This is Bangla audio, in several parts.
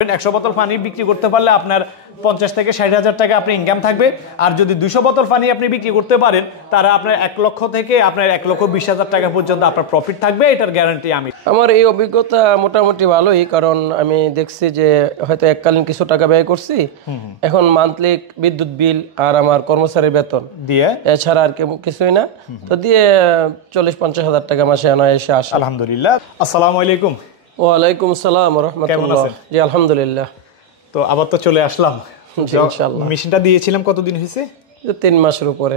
100 বোতল পানি বিক্রি করতে পারলে আপনার 50 থেকে 60,000 টাকা আপনি ইনকাম থাকবে। আর যদি 200 বোতল পানি আপনি বিক্রি করতে পারেন তারা আপনার 1 লক্ষ থেকে আপনার 1,20,000 টাকা পর্যন্ত আপনার প্রফিট থাকবে, এটার গ্যারান্টি আমি। আমার এই অভিজ্ঞতা মোটামুটি ভালোই, কারণ আমি দেখছি যে হয়তো এককালীন কিছু টাকা ব্যয় করছি, এখন মান্থলি বিদ্যুৎ বিল আর আমার কর্মচারীর বেতন দিয়ে এছাড়া আর কিছুই না, তো দিয়ে 40-50 হাজার টাকা মাসে এসে আসে আলহামদুলিল্লাহ। আসসালামু আলাইকুম। ওয়ালাইকুম আসসালাম ওয়া রাহমাতুল্লাহ। জি আলহামদুলিল্লাহ। তো আবার তো চলে আসলাম। মেশিনটা দিয়েছিলাম কতদিন হয়েছে? 3 মাসের উপরে।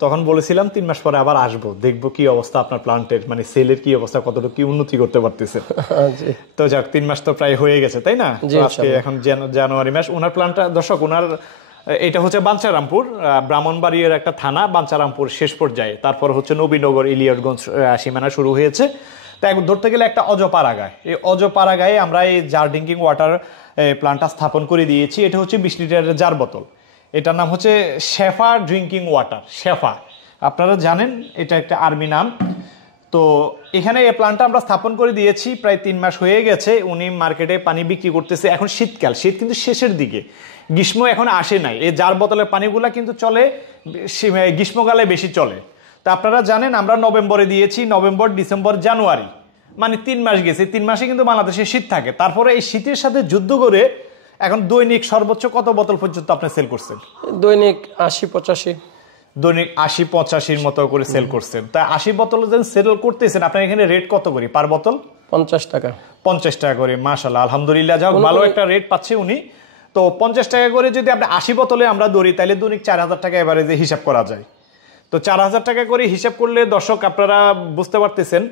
তখন বলেছিলাম 3 মাস পরে আবার আসবো, দেখবো কি অবস্থা আপনার প্লান্টের, মানে সেলের কি অবস্থা, কতটুকু কি উন্নতি করতে পারতেছে। তো যাক 3 মাস তো প্রায় হয়ে গেছে, তাই না? আজকে এখন জানুয়ারি মাস। ওনার প্লান্টটা দর্শক, ওনার এটা হচ্ছে বাঞ্ছারামপুর, ব্রাহ্মণবাড়িয়ার একটা থানা, বাঞ্ছারামপুর শেষ পর্যায়ে। তারপর হচ্ছে নবীনগর, ইলিয়টগঞ্জ সীমানা শুরু হয়েছে। তাই ধরতে গেলে একটা অজপাড়াগায়, এই অজপাড়াগায়ে আমরা এই জার ড্রিঙ্কিং ওয়াটার প্লান্টটা স্থাপন করে দিয়েছি। এটা হচ্ছে 20 লিটারের জার বোতল। এটার নাম হচ্ছে শেফা ড্রিঙ্কিং ওয়াটার। শেফা আপনারা জানেন এটা একটা আরবি নাম। তো এখানে এই প্লান্টটা আমরা স্থাপন করে দিয়েছি, প্রায় 3 মাস হয়ে গেছে। উনি মার্কেটে পানি বিক্রি করতেছে। এখন শীতকাল, শীত কিন্তু শেষের দিকে, গ্রীষ্ম এখন আসে নাই। এই জার বোতলের পানিগুলা কিন্তু চলে গ্রীষ্মকালে বেশি চলে। তা আপনারা জানেন আমরা নভেম্বরে দিয়েছি, নভেম্বর, ডিসেম্বর, জানুয়ারি, মানে 3 মাস গেছে। 3 মাসে কিন্তু বাংলাদেশে শীত থাকে। তারপরে এই শীতের সাথে যুদ্ধ করে এখন দৈনিক সর্বোচ্চ কত বোতল পর্যন্ত আপনি সেল করছেন? দৈনিক 80-85। দৈনিক 80-85 মতো করে সেল করছেন। তা 80 বোতল যেন সেল করতেছেন, আপনার এখানে রেট কত করে পার বোতল? 50 টাকা। 50 টাকা করে। মাশাআল্লাহ, আলহামদুলিল্লাহ, যাও ভালো একটা রেট পাচ্ছে উনি। তো 50 টাকা করে যদি আপনি 80 বোতলে আমরা ধরি, তাহলে দৈনিক 4,000 টাকা এভারেজে হিসাব করা যায়। তো 4,000 টাকা করে হিসাব করলে দর্শক আপনারা বুঝতে পারতেছেন।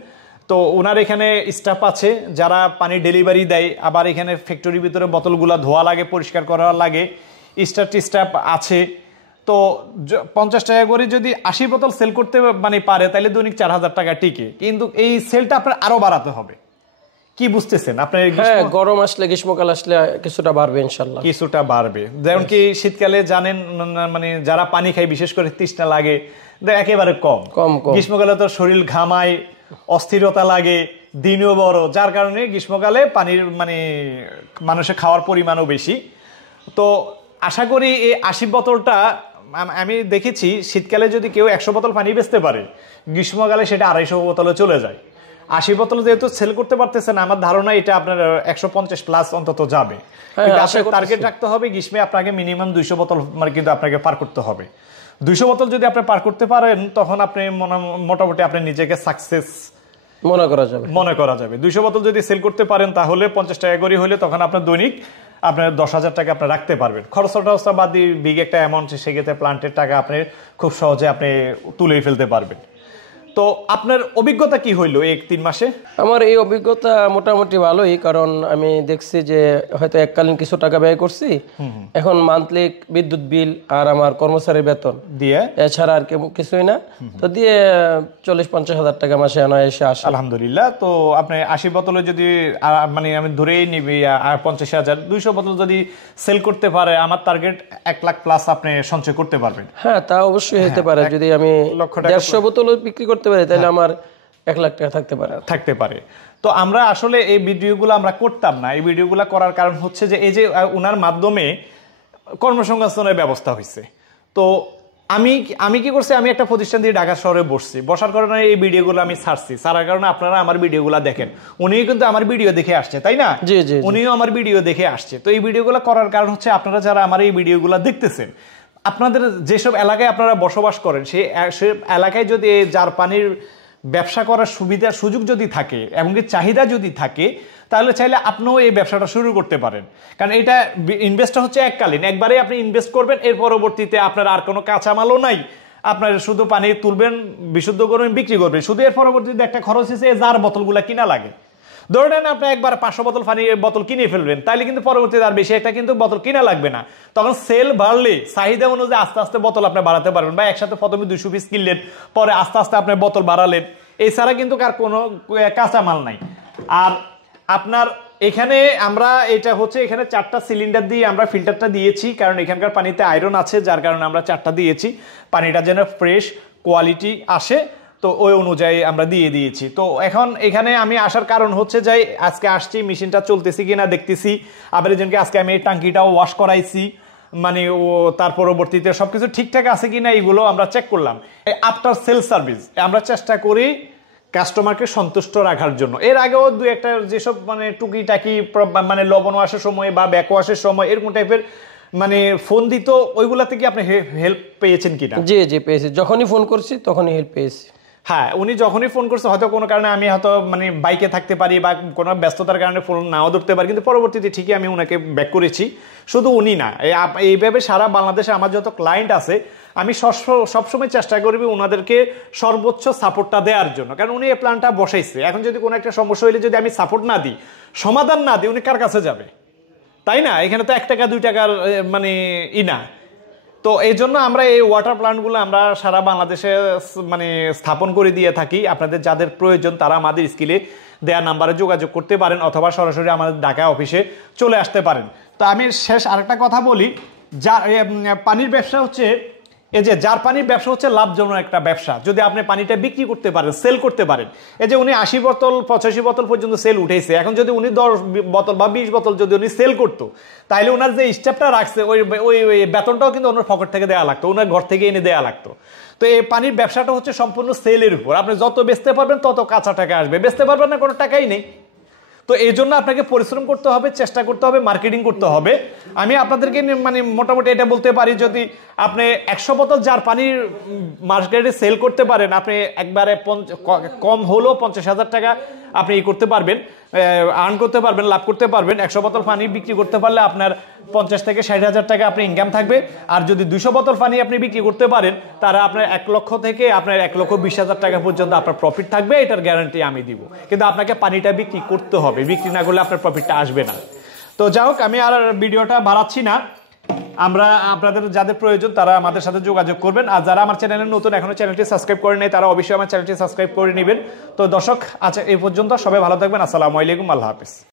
তো ওনার এখানে স্টাফ আছে যারা পানি ডেলিভারি দেয়, আবার এখানে ফ্যাক্টরির ভিতরে বোতলগুলো ধোয়া লাগে, পরিষ্কার করা লাগে, স্টাফ আছে। তো 50 টাকা করে যদি 80 বোতল সেল করতে মানে পারে, তাহলে দৈনিক 4,000 টাকা টিকে। কিন্তু এই সেলটা আপনার আরো বাড়াতে হবে। কি বুঝতেছেন আপনার? হ্যাঁ, গরম আসলে, গ্রীষ্মকাল আসলে কিছুটা বাড়বে ইনশাআল্লাহ। কিছুটা বাড়বে। যেমন কি শীতকালে জানেন মানে যারা পানি খায় বিশেষ করে তৃষ্ণা লাগে একেবারে কম। গ্রীষ্মকালে তো শরীর ঘামায়, অস্থিরতা লাগে, দিনও বড়, যার কারণে গ্রীষ্মকালে পানির মানে মানুষের খাওয়ার পরিমাণও বেশি। তো আশা করি এই 80 বোতলটা, আমি দেখেছি শীতকালে যদি কেউ 100 বোতল পানি বেচতে পারে, গ্রীষ্মকালে সেটা 250 বোতলে চলে যায়। 80 বোতল যেহেতু সেল করতে পারতেছেন, আমার ধারণা এটা আপনার 150 প্লাস অন্তত যাবে। টার্গেট রাখতে হবে গ্রীষ্মে আপনাকে মিনিমাম 200 বোতল মানে কিন্তু আপনাকে পার করতে হবে। 200 বোতল যদি আপনি পার করতে পারেন, তখন আপনি মোটামুটি আপনি নিজেকে সাকসেস মনে করা যাবে। 200 বোতল যদি সেল করতে পারেন, তাহলে 50 টাকা করে হলে তখন আপনার দৈনিক আপনার 10,000 টাকা আপনি রাখতে পারবেন। খরচটা বাদ দিয়ে বিগ একটা অ্যামাউন্ট, সেক্ষেত্রে প্লান্টের টাকা আপনি খুব সহজে আপনি তুলেই ফেলতে পারবেন। তো আপনার অভিজ্ঞতা কি হইলো এই 3 মাসে? আমার এই অভিজ্ঞতা মোটামুটি ভালোই, কারণ আমি দেখছি যে হয়তো এককালীন কিছু টাকা ব্যয় করছি, এখন মান্থলি বিদ্যুৎ বিল আর আমার কর্মচারীর বেতন দিয়ে এছাড়া আর কিছুই না, তো দিয়ে 40-50 হাজার টাকা মাসে এসে আসে আলহামদুলিল্লাহ। তো আপনি 80 বোতলে যদি মানে আমি ধরেই নিবি 50,000, 200 বোতল যদি সেল করতে পারে, আমার টার্গেট 1 লাখ প্লাস আপনি সঞ্চয় করতে পারবেন। হ্যাঁ, তা অবশ্যই হতে পারে। যদি আমি 150 বোতল বিক্রি করতে পারি, তাহলে আমার 1 লাখ টাকা থাকতে পারে। তো আমরা আসলে এই ভিডিওগুলো আমরা করতাম না। এই ভিডিওগুলো করার কারণ হচ্ছে যে এই যে ওনার মাধ্যমে কর্মসংস্থানের ব্যবস্থা হয়েছে। তো আমি কি করছি, আমি একটা প্রতিষ্ঠান দিয়ে ঢাকা শহরে বসার কারণে এই ভিডিওগুলো আমি ছাড়ার কারণে আপনারা আমার ভিডিওগুলো দেখেন। উনিও কিন্তু আমার ভিডিও দেখে আসছে, তাই না? উনিও আমার ভিডিও দেখে আসছে। তো এই ভিডিওগুলো করার কারণ হচ্ছে আপনারা যারা আমার এই ভিডিওগুলো দেখতেছেন, আপনাদের যেসব এলাকায় আপনারা বসবাস করেন, সেই এলাকায় যদি জার পানির ব্যবসা করার সুযোগ যদি থাকে, এমনকি চাহিদা যদি থাকে, তাহলে চাইলে আপনিও এই ব্যবসাটা শুরু করতে পারেন। কারণ এটা ইনভেস্টটা হচ্ছে এককালীন, একবারে আপনি ইনভেস্ট করবেন, এর পরবর্তীতে আপনার আর কোনো কাঁচামালও নাই, আপনার শুধু পানি তুলবেন, বিশুদ্ধ করবেন, বিক্রি করবেন। শুধু এর পরবর্তীতে একটা খরচ হিসেবে জার বোতলগুলো কিনা লাগে। ধরে নেন আপনি একবার 500 বোতল পানির বোতল কিনে ফেলবেন, তাইলে কিন্তু পরবর্তীতে আর বেশি একটা কিন্তু বোতল কিনা লাগবে না। তখন সেল বাড়লে চাহিদা অনুযায়ী আস্তে আস্তে বোতল আপনি বাড়াতে পারবেন, বা একসাথে প্রথমে 200 পিস কিনলেন, পরে আস্তে আস্তে আপনি বোতল বাড়ালেন। এছাড়া কিন্তু আর কোনো কাঁচামাল নাই। আর আপনার এখানে আমরা এটা হচ্ছে এখানে 4টা সিলিন্ডার দিয়ে আমরা ফিল্টারটা দিয়েছি, কারণ এখানকার পানিতে আয়রন আছে, যার কারণে আমরা 4টা দিয়েছি, পানিটা যেন ফ্রেশ কোয়ালিটি আসে। তো ওই অনুযায়ী আমরা দিয়ে দিয়েছি। তো এখন এখানে আমি আসার কারণ হচ্ছে যে আজকে আসছি, মেশিনটা চলতেছি কিনা দেখতেছি, আবার এজনকে আজকে আমি এই টাঙ্কিটাও ওয়াশ করাইছি, মানে ও তার পরবর্তীতে সবকিছু ঠিকঠাক আছে কিনা এগুলো আমরা চেক করলাম। আফটার সেল সার্ভিস আমরা চেষ্টা করি কাস্টমারকে সন্তুষ্ট রাখার জন্য। এর আগেও দু একটা যেসব মানে টুকিটাকি মানে লবণ ওয়াশের সময় বা ব্যাক ওয়াশের সময় এরকম টাইপের মানে ফোন দিত, ওইগুলা থেকে আপনি হেল্প পেয়েছেন কিনা? জি জি পেয়েছি, যখনই ফোন করছি তখনই হেল্প পেয়েছি। হ্যাঁ, উনি যখনই ফোন করছে হয়তো কোনো কারণে আমি হয়তো মানে বাইকে থাকতে পারি বা কোনো ব্যস্ততার কারণে ফোন নাও ধরতে পারি, কিন্তু পরবর্তীতে ঠিকই আমি ওনাকে ব্যাক করেছি। শুধু উনি না, এইভাবে সারা বাংলাদেশে আমার যত ক্লায়েন্ট আছে আমি সবসময় চেষ্টা করবি ওনাদেরকে সর্বোচ্চ সাপোর্টটা দেওয়ার জন্য, কারণ উনি এই প্ল্যানটা বসাইছে। এখন যদি কোনো একটা সমস্যা হইলে যদি আমি সাপোর্ট না দিই, সমাধান না দিই, উনি কার কাছে যাবে? তাই না? এখানে তো 1 টাকা 2 টাকার মানে না। তো এই জন্য আমরা এই ওয়াটার প্ল্যান্টগুলো আমরা সারা বাংলাদেশে মানে স্থাপন করে দিয়ে থাকি। আপনাদের যাদের প্রয়োজন তারা আমাদের স্ক্রিনে দেয়া নাম্বারে যোগাযোগ করতে পারেন, অথবা সরাসরি আমাদের ঢাকা অফিসে চলে আসতে পারেন। তো আমি শেষ আরেকটা কথা বলি, যা পানির ব্যবসা হচ্ছে এই যে জার পানির ব্যবসা হচ্ছে লাভজনক একটা ব্যবসা, যদি আপনি পানিটা বিক্রি করতে পারেন, সেল করতে পারেন। এই যে উনি 80 বোতল 85 বোতল পর্যন্ত সেল উঠেছে, এখন যদি উনি 10 বোতল বা 20 বোতল যদি উনি সেল করতো, তাহলে ওনার যে স্টেপটা রাখছে ওই বেতনটাও কিন্তু ওনার পকেট থেকে দেওয়া লাগতো, ওনার ঘর থেকে এনে দেওয়া লাগতো। তো এই পানির ব্যবসাটা হচ্ছে সম্পূর্ণ সেলের উপর, আপনি যত বেচতে পারবেন তত কাঁচা টাকা আসবে, বেচতে পারবেন না কোনো টাকাই নেই। তো এই জন্য আপনাকে পরিশ্রম করতে হবে, চেষ্টা করতে হবে, মার্কেটিং করতে হবে। আমি আপনাদেরকে মানে মোটামুটি এটা বলতে পারি, যদি আপনি 100 বোতল জার পানির মার্কেটে সেল করতে পারেন, আপনি একবারে কম হলেও 50,000 টাকা আপনি করতে পারবেন, আর্ন করতে পারবেন, লাভ করতে পারবেন। 100 বোতল পানি বিক্রি করতে পারলে আপনার 50 থেকে 60,000 টাকা আপনি ইনকাম থাকবে। আর যদি 200 বোতল পানি আপনি বিক্রি করতে পারেন, তারা আপনার 1 লক্ষ থেকে আপনার 1,20,000 টাকা পর্যন্ত আপনার প্রফিট থাকবে, এটার গ্যারান্টি আমি দিব। কিন্তু আপনাকে পানিটা বিক্রি করতে হবে, বিক্রি না করলে আপনার প্রফিটটা আসবে না। তো যাই হোক, আমি আর ভিডিওটা বাড়াচ্ছি না। আমরা আপনাদের যাদের প্রয়োজন তারা আমাদের সাথে যোগাযোগ করবেন। আর যারা আমার চ্যানেলে নতুন, এখনো চ্যানেলটি সাবস্ক্রাইব করে নেই, তারা অবশ্যই আমার চ্যানেলটি সাবস্ক্রাইব করে নেবেন। তো দর্শক, আচ্ছা এই পর্যন্ত, সবাই ভালো থাকবেন। আসসালামু আলাইকুম, আল্লাহ হাফেজ।